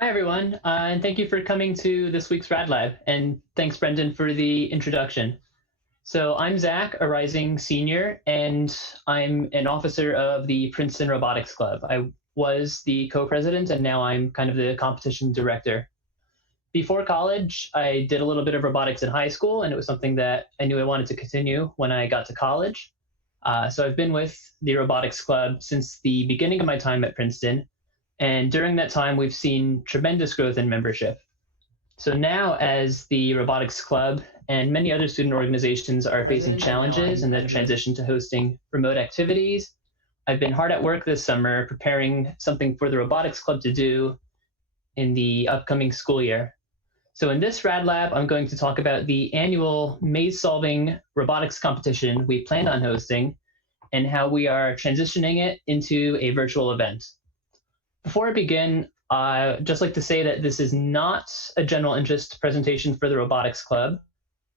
Hi, everyone, and thank you for coming to this week's Rad Lab. And thanks, Brendan, for the introduction. So, I'm Zach, a rising senior, and I'm an officer of the Princeton Robotics Club. I was the co president, and now I'm kind of the competition director. Before college, I did a little bit of robotics in high school, and it was something that I knew I wanted to continue when I got to college. So, I've been with the Robotics Club since the beginning of my time at Princeton. And during that time, we've seen tremendous growth in membership. So now, as the Robotics Club and many other student organizations are facing challenges in the transition to hosting remote activities, I've been hard at work this summer preparing something for the Robotics Club to do in the upcoming school year. So in this Rad Lab, I'm going to talk about the annual maze-solving robotics competition we planned on hosting and how we are transitioning it into a virtual event. Before I begin, I'd just like to say that this is not a general interest presentation for the Robotics Club.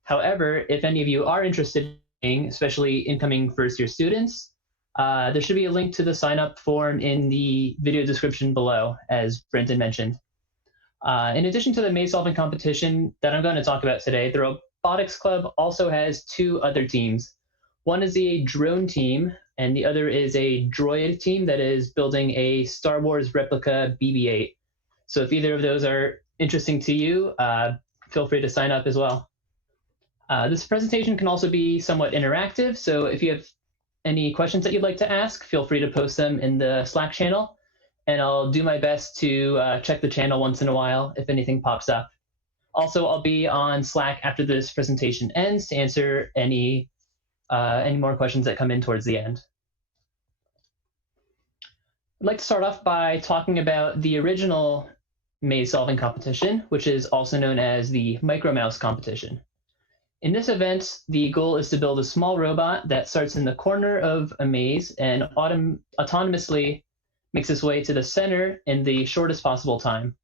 However, if any of you are interested in, especially incoming first year students, there should be a link to the sign up form in the video description below, as Brendan mentioned. In addition to the maze solving competition that I'm going to talk about today, the Robotics Club also has two other teams. One is a drone team, and the other is a droid team that is building a Star Wars replica BB-8. So if either of those are interesting to you, feel free to sign up as well. This presentation can also be somewhat interactive, so if you have any questions that you'd like to ask, feel free to post them in the Slack channel, and I'll do my best to check the channel once in a while if anything pops up. Also, I'll be on Slack after this presentation ends to answer any more questions that come in towards the end. I'd like to start off by talking about the original maze solving competition, which is also known as the Micromouse Competition. In this event, the goal is to build a small robot that starts in the corner of a maze and autonomously makes its way to the center in the shortest possible time.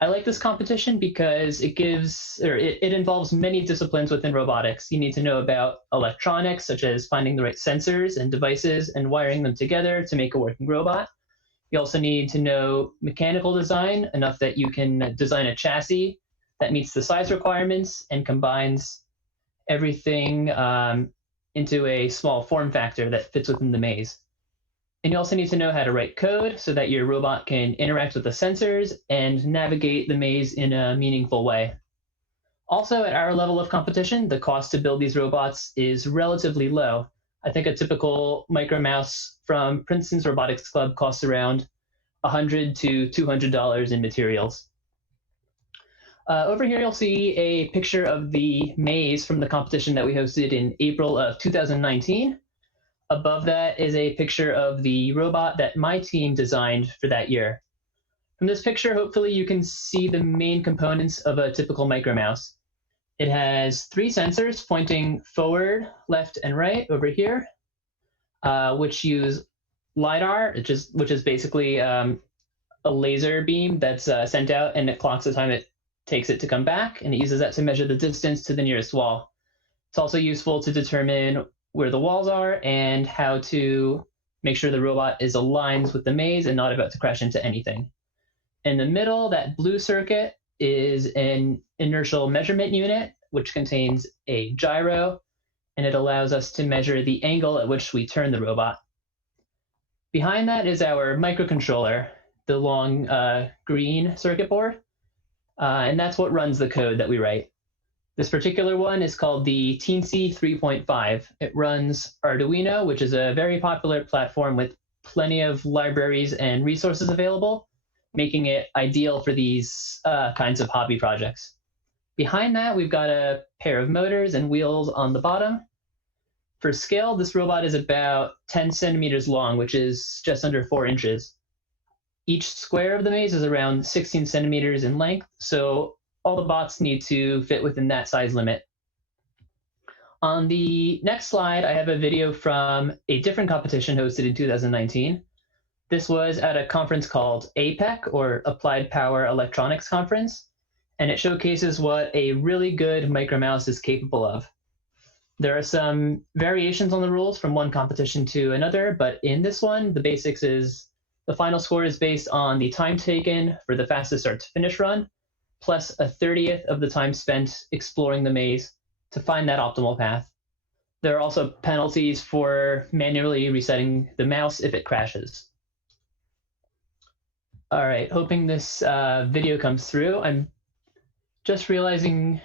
I like this competition because it involves many disciplines within robotics. You need to know about electronics, such as finding the right sensors and devices and wiring them together to make a working robot. You also need to know mechanical design, enough that you can design a chassis that meets the size requirements and combines everything into a small form factor that fits within the maze. And you also need to know how to write code so that your robot can interact with the sensors and navigate the maze in a meaningful way. Also, at our level of competition, the cost to build these robots is relatively low. I think a typical Micromouse from Princeton's Robotics Club costs around $100 to $200 in materials. Over here, you'll see a picture of the maze from the competition that we hosted in April of 2019. Above that is a picture of the robot that my team designed for that year. From this picture, hopefully you can see the main components of a typical Micromouse. It has three sensors pointing forward, left, and right over here, which use LiDAR, which is basically a laser beam that's sent out, and it clocks the time it takes it to come back, and it uses that to measure the distance to the nearest wall. It's also useful to determine where the walls are and how to make sure the robot is aligned with the maze and not about to crash into anything. In the middle, that blue circuit is an inertial measurement unit, which contains a gyro, and it allows us to measure the angle at which we turn the robot. Behind that is our microcontroller, the long green circuit board, and that's what runs the code that we write. This particular one is called the Teensy 3.5. It runs Arduino, which is a very popular platform with plenty of libraries and resources available, making it ideal for these kinds of hobby projects. Behind that, we've got a pair of motors and wheels on the bottom. For scale, this robot is about 10 centimeters long, which is just under 4 inches. Each square of the maze is around 16 centimeters in length, so all the bots need to fit within that size limit. On the next slide, I have a video from a different competition hosted in 2019. This was at a conference called APEC, or Applied Power Electronics Conference, and it showcases what a really good Micromouse is capable of. There are some variations on the rules from one competition to another, but in this one, the basics is The final score is based on the time taken for the fastest start to finish run, plus a 30th of the time spent exploring the maze to find that optimal path. There are also penalties for manually resetting the mouse if it crashes. All right, hoping this video comes through. I'm just realizing,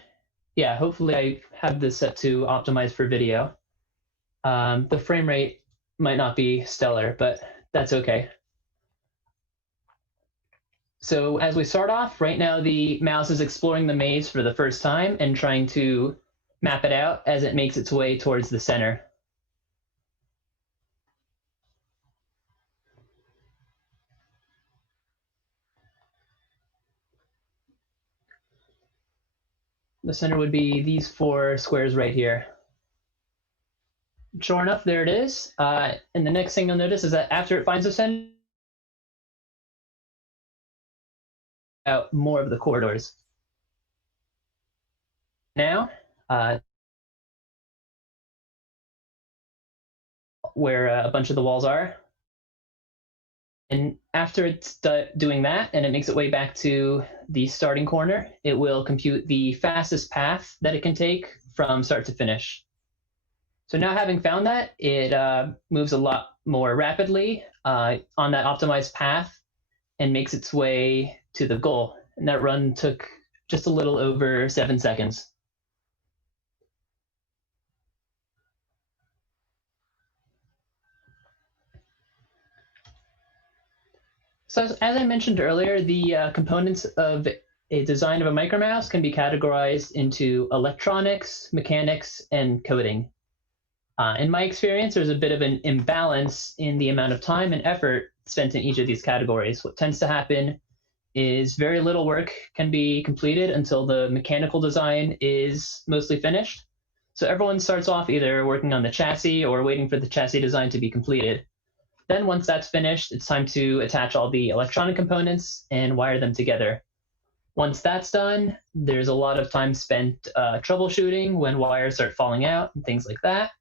yeah, hopefully I have this set to optimize for video. The frame rate might not be stellar, but that's okay. So as we start off, right now the mouse is exploring the maze for the first time and trying to map it out as it makes its way towards the center. The center would be these 4 squares right here. Sure enough, there it is. And the next thing you'll notice is that after it finds the center, out more of the corridors. Now, where a bunch of the walls are. And after it's doing that and it makes its way back to the starting corner, it will compute the fastest path that it can take from start to finish. So now having found that, it moves a lot more rapidly on that optimized path and makes its way to the goal. And that run took just a little over 7 seconds. So as I mentioned earlier, the components of a design of a micromouse can be categorized into electronics, mechanics, and coding. In my experience, there's a bit of an imbalance in the amount of time and effort spent in each of these categories. What tends to happen is very little work can be completed until the mechanical design is mostly finished. So everyone starts off either working on the chassis or waiting for the chassis design to be completed. Then once that's finished, it's time to attach all the electronic components and wire them together. Once that's done, there's a lot of time spent troubleshooting when wires start falling out and things like that.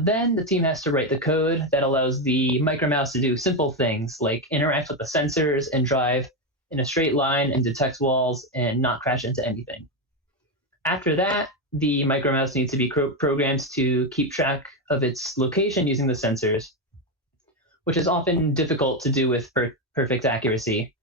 Then the team has to write the code that allows the micromouse to do simple things like interact with the sensors and drive in a straight line and detect walls and not crash into anything. After that, the micromouse needs to be programmed to keep track of its location using the sensors, which is often difficult to do with perfect accuracy.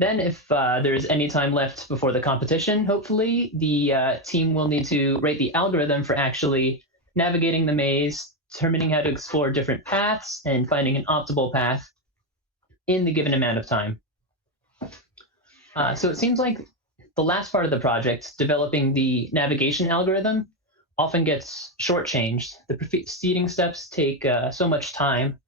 Then if there's any time left before the competition, hopefully, the team will need to write the algorithm for actually navigating the maze, determining how to explore different paths, and finding an optimal path in the given amount of time. So it seems like the last part of the project, developing the navigation algorithm, often gets shortchanged. The preceding steps take so much time.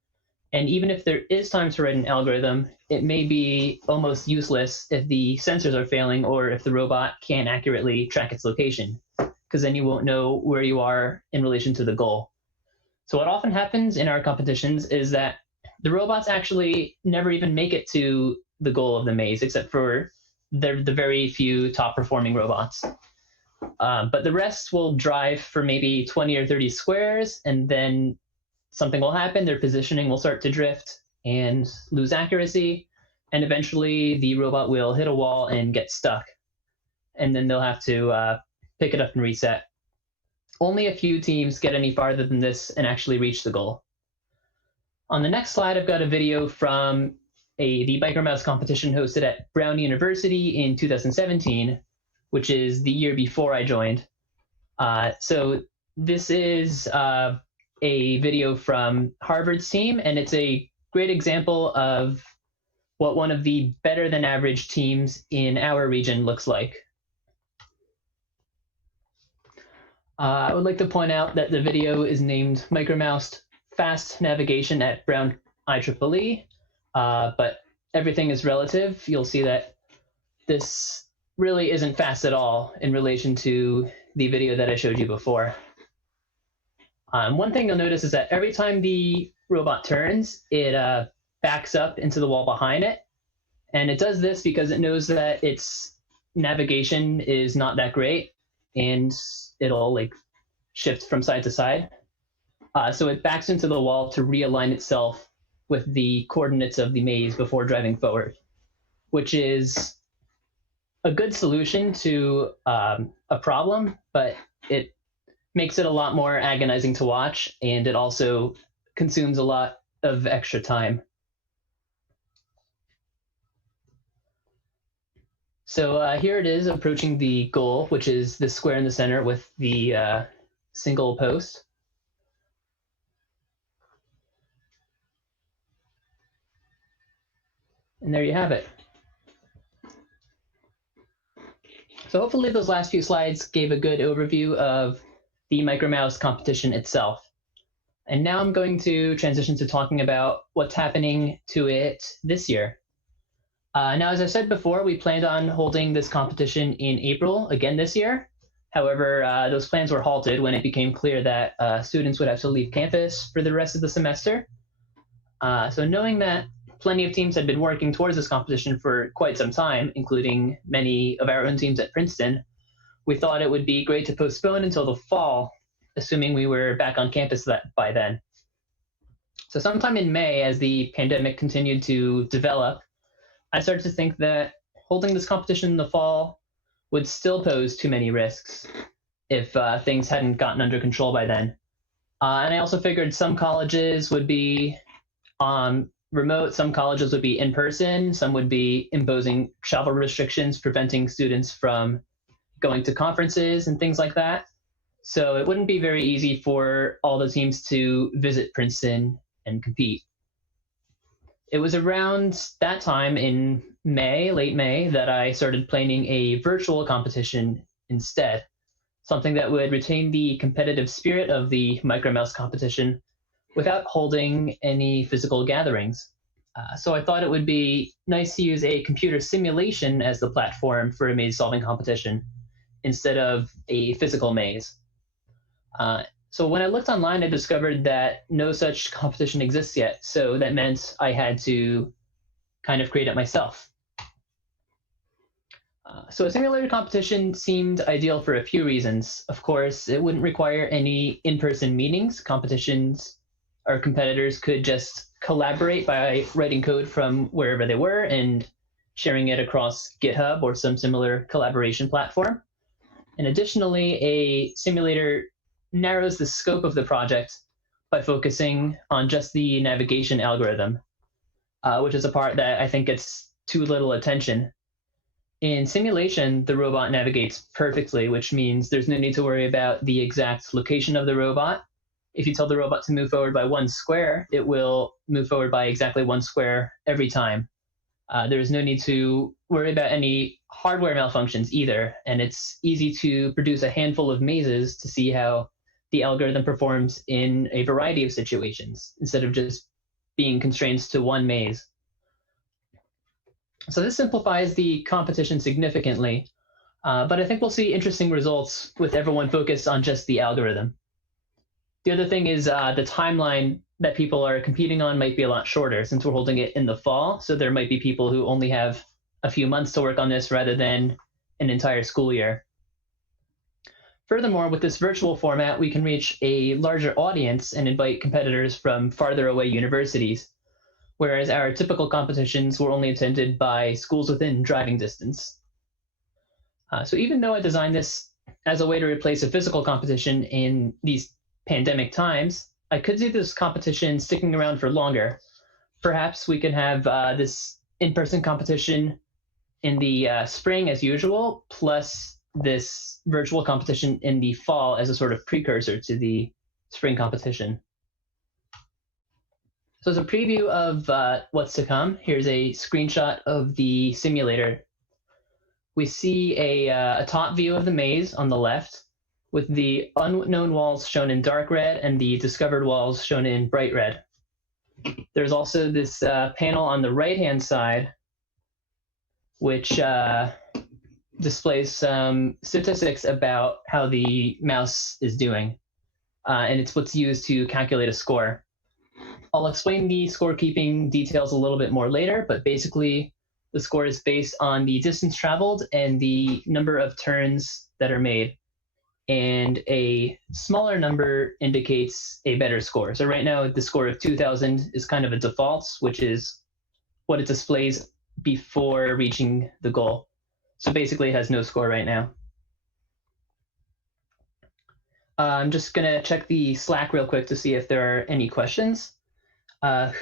And even if there is time to write an algorithm, it may be almost useless if the sensors are failing or if the robot can't accurately track its location, because then you won't know where you are in relation to the goal. So what often happens in our competitions is that the robots actually never even make it to the goal of the maze, except for the very few top performing robots. But the rest will drive for maybe 20 or 30 squares, and then something will happen, their positioning will start to drift and lose accuracy, and eventually the robot will hit a wall and get stuck. And then they'll have to pick it up and reset. Only a few teams get any farther than this and actually reach the goal. On the next slide, I've got a video from the Micromouse competition hosted at Brown University in 2017, which is the year before I joined. So this is a video from Harvard's team, and it's a great example of what one of the better than average teams in our region looks like. I would like to point out that the video is named Micromouse Fast Navigation at Brown IEEE, but everything is relative. You'll see that this really isn't fast at all in relation to the video that I showed you before. One thing you'll notice is that every time the robot turns, it backs up into the wall behind it. And it does this because it knows that its navigation is not that great, and it'll like shift from side to side. So it backs into the wall to realign itself with the coordinates of the maze before driving forward, which is a good solution to a problem, but it makes it a lot more agonizing to watch, and it also consumes a lot of extra time. So here it is approaching the goal, which is the square in the center with the single post. And there you have it. So hopefully those last few slides gave a good overview of the Micromouse competition itself. And now I'm going to transition to talking about what's happening to it this year. Now, as I said before, we planned on holding this competition in April again this year. However, those plans were halted when it became clear that students would have to leave campus for the rest of the semester. So knowing that plenty of teams had been working towards this competition for quite some time, including many of our own teams at Princeton, we thought it would be great to postpone until the fall, assuming we were back on campus by then. So sometime in May, as the pandemic continued to develop, I started to think that holding this competition in the fall would still pose too many risks if things hadn't gotten under control by then. And I also figured some colleges would be remote, some colleges would be in person, some would be imposing travel restrictions, preventing students from going to conferences and things like that. So it wouldn't be very easy for all the teams to visit Princeton and compete. It was around that time in May, late May, that I started planning a virtual competition instead, something that would retain the competitive spirit of the Micromouse competition without holding any physical gatherings. So I thought it would be nice to use a computer simulation as the platform for a maze-solving competition instead of a physical maze. So when I looked online, I discovered that no such competition exists yet. So that meant I had to kind of create it myself. So a simulator competition seemed ideal for a few reasons. Of course, it wouldn't require any in-person meetings. Competitions or competitors could just collaborate by writing code from wherever they were and sharing it across GitHub or some similar collaboration platform. And additionally, a simulator narrows the scope of the project by focusing on just the navigation algorithm, which is a part that I think gets too little attention. In simulation, the robot navigates perfectly, which means there's no need to worry about the exact location of the robot. If you tell the robot to move forward by 1 square, it will move forward by exactly 1 square every time. There's no need to worry about any hardware malfunctions either, and it's easy to produce a handful of mazes to see how the algorithm performs in a variety of situations instead of just being constrained to one maze. So this simplifies the competition significantly, but I think we'll see interesting results with everyone focused on just the algorithm. The other thing is the timeline that people are competing on might be a lot shorter since we're holding it in the fall. So there might be people who only have a few months to work on this rather than an entire school year. Furthermore, with this virtual format, we can reach a larger audience and invite competitors from farther away universities, whereas our typical competitions were only attended by schools within driving distance. So even though I designed this as a way to replace a physical competition in these pandemic times, I could see this competition sticking around for longer. Perhaps we can have this in-person competition in the spring as usual, plus this virtual competition in the fall as a sort of precursor to the spring competition. So as a preview of what's to come, here's a screenshot of the simulator. We see a top view of the maze on the left, with the unknown walls shown in dark red and the discovered walls shown in bright red. There's also this panel on the right-hand side, which displays some statistics about how the mouse is doing, and it's what's used to calculate a score. I'll explain the scorekeeping details a little bit more later, but basically the score is based on the distance traveled and the number of turns that are made and a smaller number indicates a better score. So right now, the score of 2,000 is kind of a default, which is what it displays before reaching the goal. So basically, it has no score right now. I'm just going to check the Slack real quick to see if there are any questions.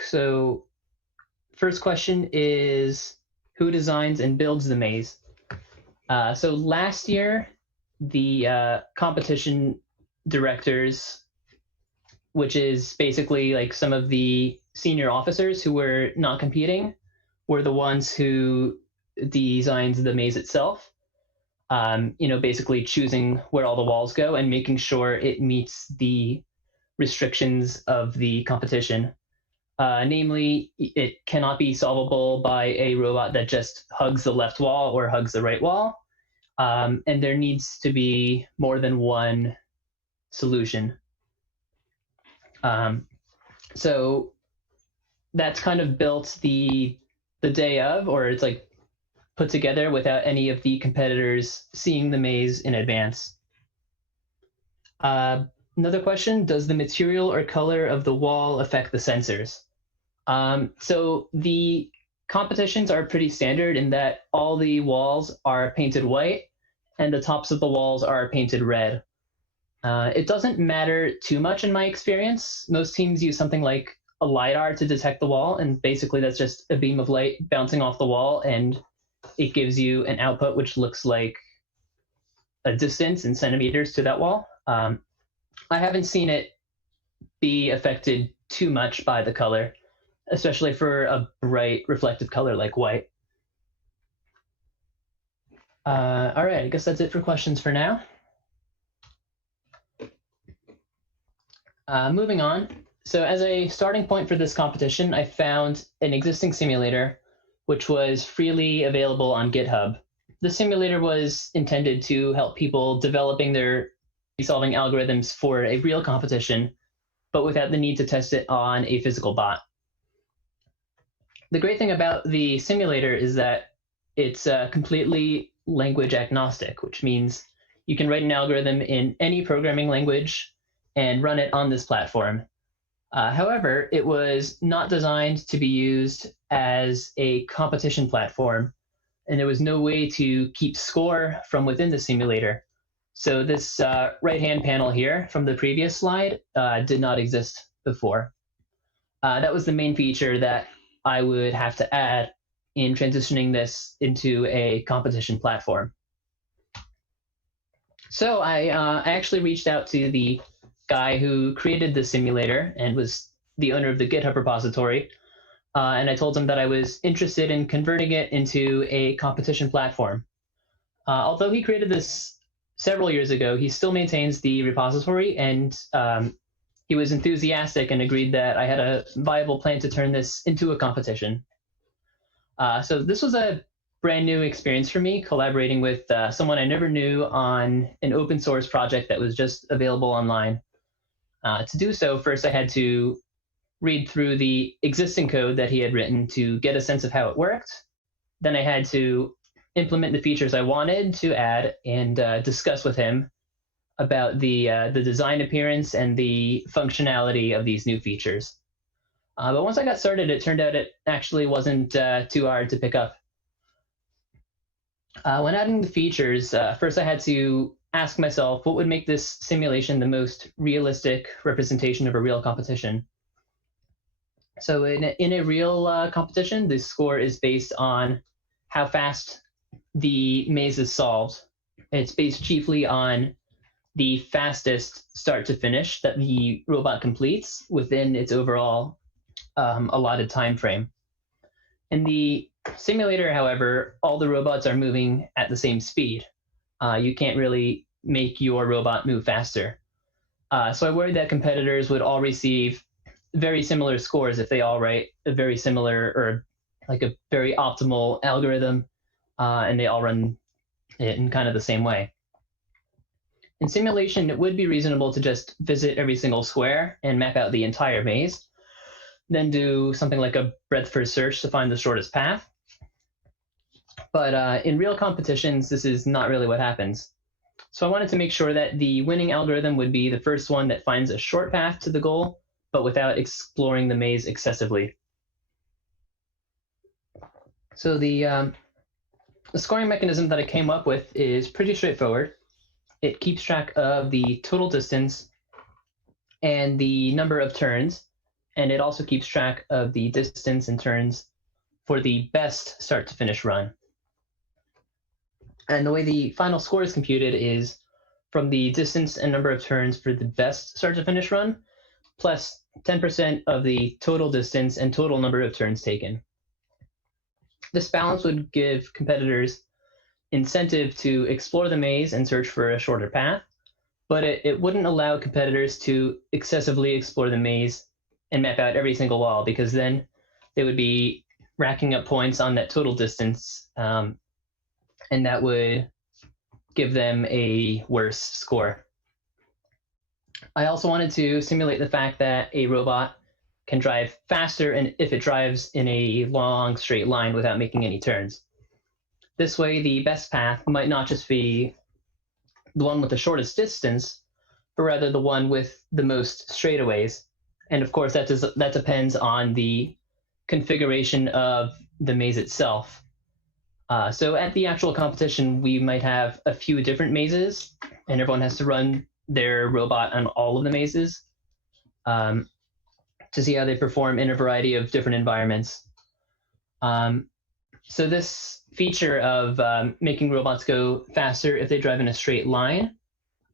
So first question is, who designs and builds the maze? So last year, the competition directors, which is basically like some of the senior officers who were not competing, were the ones who designed the maze itself. Basically choosing where all the walls go and making sure it meets the restrictions of the competition. Namely, it cannot be solvable by a robot that just hugs the left wall or hugs the right wall. And there needs to be more than one solution. So that's kind of built the day of, or it's like put together without any of the competitors seeing the maze in advance. Another question, does the material or color of the wall affect the sensors? So the competitions are pretty standard in that all the walls are painted white and the tops of the walls are painted red. It doesn't matter too much in my experience. Most teams use something like a LiDAR to detect the wall, and basically that's just a beam of light bouncing off the wall, and it gives you an output which looks like a distance in centimeters to that wall. I haven't seen it be affected too much by the color, especially for a bright reflective color like white. All right, I guess that's it for questions for now. Moving on. So as a starting point for this competition, I found an existing simulator which was freely available on GitHub. The simulator was intended to help people developing their solving algorithms for a real competition, but without the need to test it on a physical bot. The great thing about the simulator is that it's completely language agnostic, which means you can write an algorithm in any programming language and run it on this platform. However, it was not designed to be used as a competition platform, and there was no way to keep score from within the simulator. So this right-hand panel here from the previous slide did not exist before. That was the main feature that I would have to add in transitioning this into a competition platform. So I actually reached out to the guy who created the simulator and was the owner of the GitHub repository, and I told him that I was interested in converting it into a competition platform. Although he created this several years ago, he still maintains the repository, and he was enthusiastic and agreed that I had a viable plan to turn this into a competition. So this was a brand new experience for me, collaborating with someone I never knew on an open source project that was just available online. To do so, first I had to read through the existing code that he had written to get a sense of how it worked. Then I had to implement the features I wanted to add and discuss with him about the design appearance and the functionality of these new features. But once I got started, it turned out it actually wasn't too hard to pick up. When adding the features, first I had to ask myself what would make this simulation the most realistic representation of a real competition. So in a real competition, the score is based on how fast the maze is solved. It's based chiefly on the fastest start to finish that the robot completes within its overall allotted time frame. In the simulator, however, all the robots are moving at the same speed. You can't really make your robot move faster. So I worried that competitors would all receive very similar scores if they all write a very similar or like a very optimal algorithm and they all run it in kind of the same way. In simulation, it would be reasonable to just visit every single square and map out the entire maze, then do something like a breadth first search to find the shortest path. But in real competitions, this is not really what happens. So I wanted to make sure that the winning algorithm would be the first one that finds a short path to the goal, but without exploring the maze excessively. So the scoring mechanism that I came up with is pretty straightforward. It keeps track of the total distance and the number of turns, and it also keeps track of the distance and turns for the best start to finish run. And the way the final score is computed is from the distance and number of turns for the best start to finish run, plus 10% of the total distance and total number of turns taken. This balance would give competitors incentive to explore the maze and search for a shorter path, but it wouldn't allow competitors to excessively explore the maze and map out every single wall, because then they would be racking up points on that total distance, and that would give them a worse score. I also wanted to simulate the fact that a robot can drive faster and if it drives in a long straight line without making any turns. This way, the best path might not just be the one with the shortest distance, but rather the one with the most straightaways. And of course, that depends on the configuration of the maze itself. So at the actual competition, we might have a few different mazes, and everyone has to run their robot on all of the mazes to see how they perform in a variety of different environments. So this feature of making robots go faster if they drive in a straight line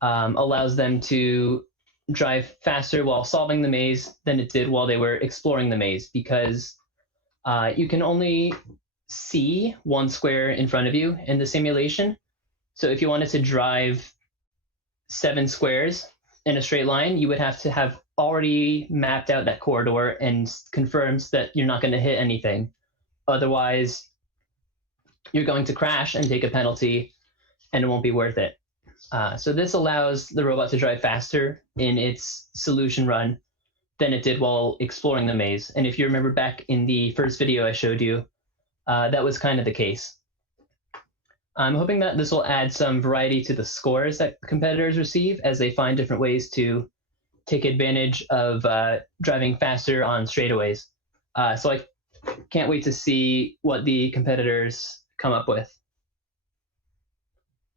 allows them to drive faster while solving the maze than it did while they were exploring the maze, because you can only see one square in front of you in the simulation. So if you wanted to drive 7 squares in a straight line, you would have to have already mapped out that corridor and confirmed that you're not going to hit anything. Otherwise, you're going to crash and take a penalty, and it won't be worth it. So this allows the robot to drive faster in its solution run than it did while exploring the maze. And if you remember back in the first video I showed you, that was kind of the case. I'm hoping that this will add some variety to the scores that competitors receive as they find different ways to take advantage of driving faster on straightaways. So I can't wait to see what the competitors come up with.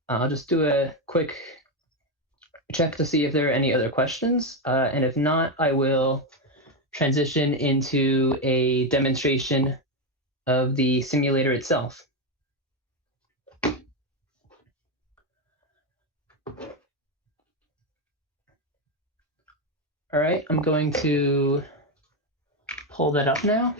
I'll just do a quick check to see if there are any other questions. And if not, I will transition into a demonstration of the simulator itself. All right, I'm going to pull that up now.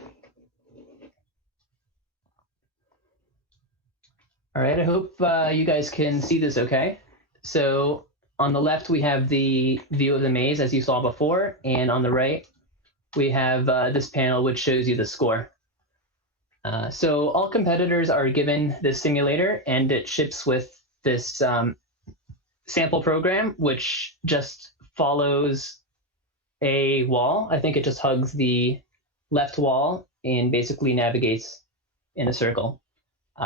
All right, I hope you guys can see this okay. So on the left, we have the view of the maze as you saw before, and on the right, we have this panel which shows you the score. So all competitors are given this simulator, and it ships with this sample program, which just follows a wall. I think it just hugs the left wall and basically navigates in a circle.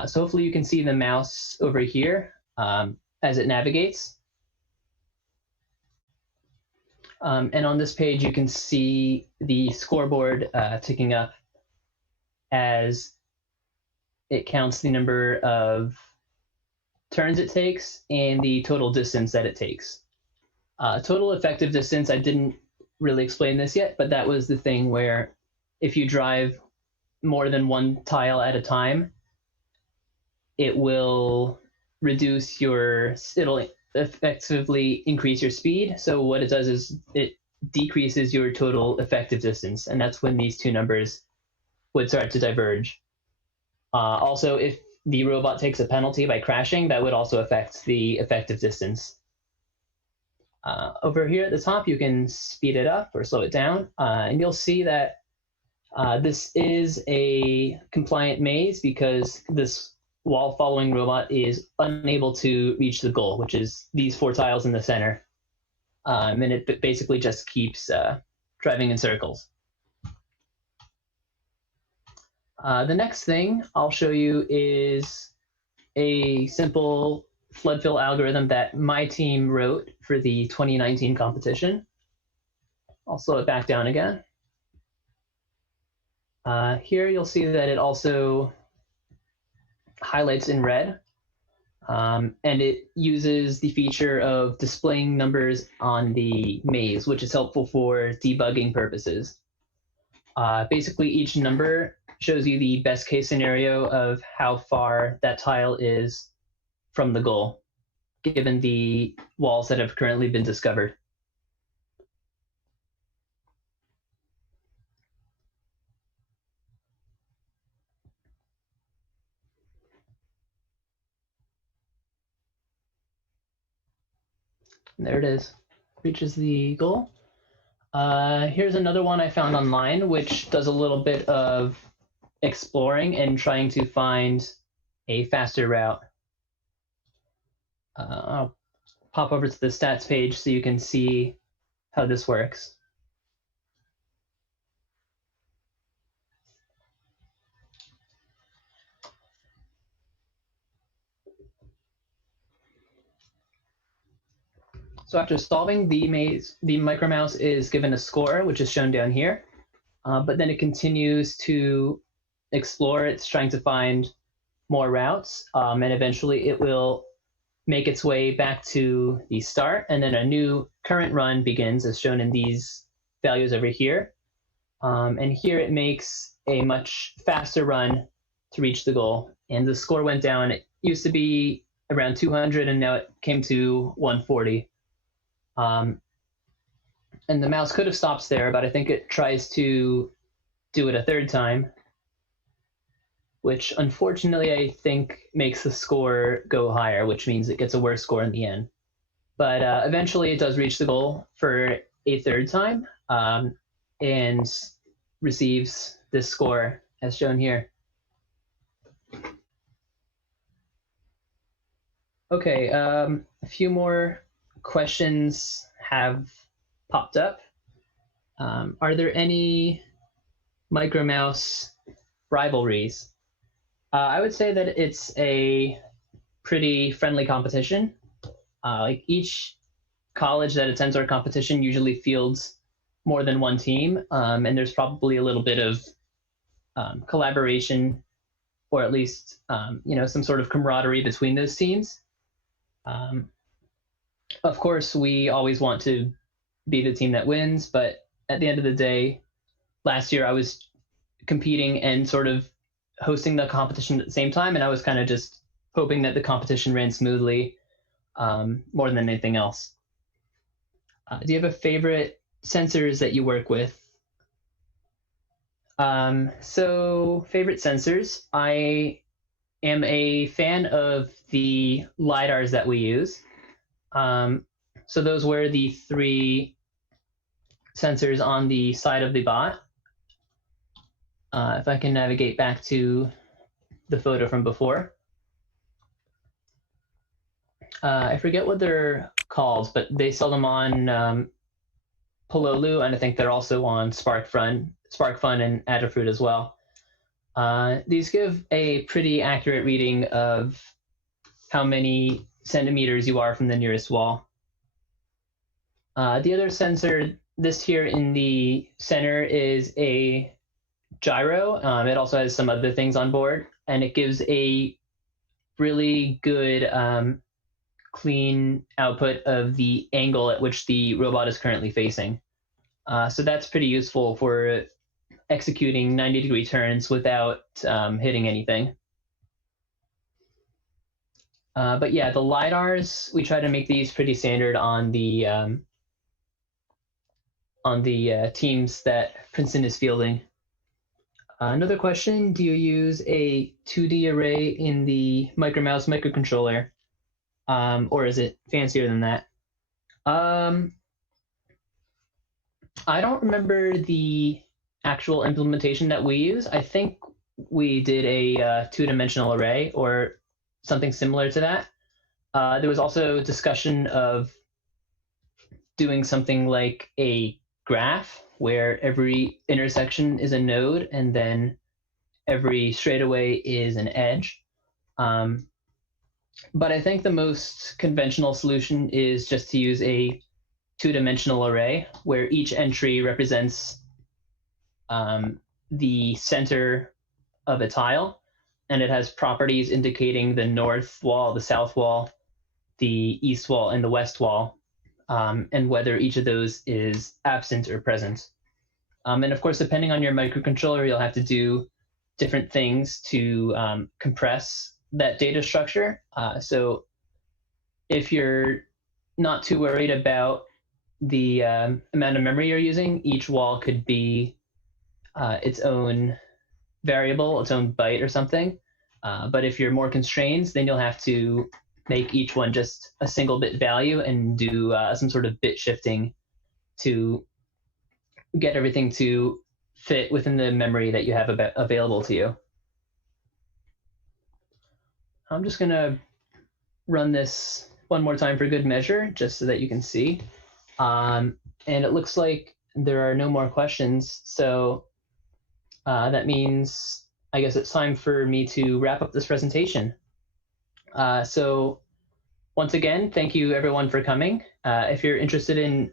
So hopefully you can see the mouse over here as it navigates. And on this page, you can see the scoreboard ticking up as it counts the number of turns it takes and the total distance that it takes. Total effective distance, I didn't really explain this yet, but that was the thing where if you drive more than one tile at a time, it will it'll effectively increase your speed. So what it does is it decreases your total effective distance, and that's when these two numbers would start to diverge. Also, if the robot takes a penalty by crashing, that would also affect the effective distance. Over here at the top, you can speed it up or slow it down, and you'll see that this is a compliant maze because this wall following robot is unable to reach the goal, which is these 4 tiles in the center. And it basically just keeps driving in circles. The next thing I'll show you is a simple flood fill algorithm that my team wrote for the 2019 competition. I'll slow it back down again. Here you'll see that it also highlights in red, and it uses the feature of displaying numbers on the maze, which is helpful for debugging purposes. Basically, each number shows you the best case scenario of how far that tile is from the goal, given the walls that have currently been discovered. And there it is, reaches the goal. Here's another one I found online, which does a little bit of exploring and trying to find a faster route. I'll pop over to the stats page so you can see how this works. So after solving the maze, the Micromouse is given a score, which is shown down here, but then it continues to explore. It's trying to find more routes, and eventually it will make its way back to the start, and then a new current run begins, as shown in these values over here. And here it makes a much faster run to reach the goal, and the score went down. It used to be around 200, and now it came to 140. And the mouse could have stopped there, but I think it tries to do it a third time, which unfortunately I think makes the score go higher, which means it gets a worse score in the end. But eventually it does reach the goal for a third time, and receives this score as shown here. Okay, a few more questions have popped up. Are there any Micromouse rivalries? I would say that it's a pretty friendly competition. Like each college that attends our competition usually fields more than one team, and there's probably a little bit of collaboration, or at least some sort of camaraderie between those teams. Of course, we always want to be the team that wins, but at the end of the day, last year I was competing and sort of hosting the competition at the same time, and I was kind of just hoping that the competition ran smoothly more than anything else. Do you have a favorite sensors that you work with? So favorite sensors, I am a fan of the LiDARs that we use. So those were the 3 sensors on the side of the bot. If I can navigate back to the photo from before. I forget what they're called, but they sell them on Pololu, and I think they're also on SparkFun and Adafruit as well. These give a pretty accurate reading of how many centimeters you are from the nearest wall. The other sensor, this here in the center, is a gyro. It also has some other things on board, and it gives a really good clean output of the angle at which the robot is currently facing. So that's pretty useful for executing 90-degree turns without hitting anything. But yeah, the LiDARs, we try to make these pretty standard on the teams that Princeton is fielding. Another question, do you use a 2D array in the Micromouse microcontroller? Or is it fancier than that? I don't remember the actual implementation that we use. I think we did a 2-dimensional array or something similar to that. There was also discussion of doing something like a graph where every intersection is a node and then every straightaway is an edge. But I think the most conventional solution is just to use a two-dimensional array where each entry represents the center of a tile, and it has properties indicating the north wall, the south wall, the east wall, and the west wall, and whether each of those is absent or present. And of course, depending on your microcontroller, you'll have to do different things to compress that data structure. So if you're not too worried about the amount of memory you're using, each wall could be its own variable, its own byte or something. But if you're more constrained, then you'll have to make each one just a single bit value and do some sort of bit shifting to get everything to fit within the memory that you have available to you. I'm just going to run this one more time for good measure, just so that you can see. And it looks like there are no more questions. So that means, I guess it's time for me to wrap up this presentation. So once again, thank you everyone for coming. If you're interested in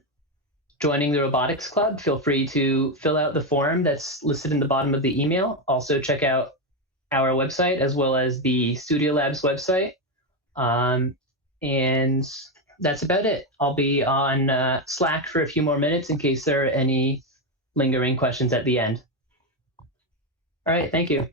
joining the Robotics Club, feel free to fill out the form that's listed in the bottom of the email. Also check out our website as well as the Studio Labs website. And that's about it. I'll be on Slack for a few more minutes in case there are any lingering questions at the end. All right, thank you.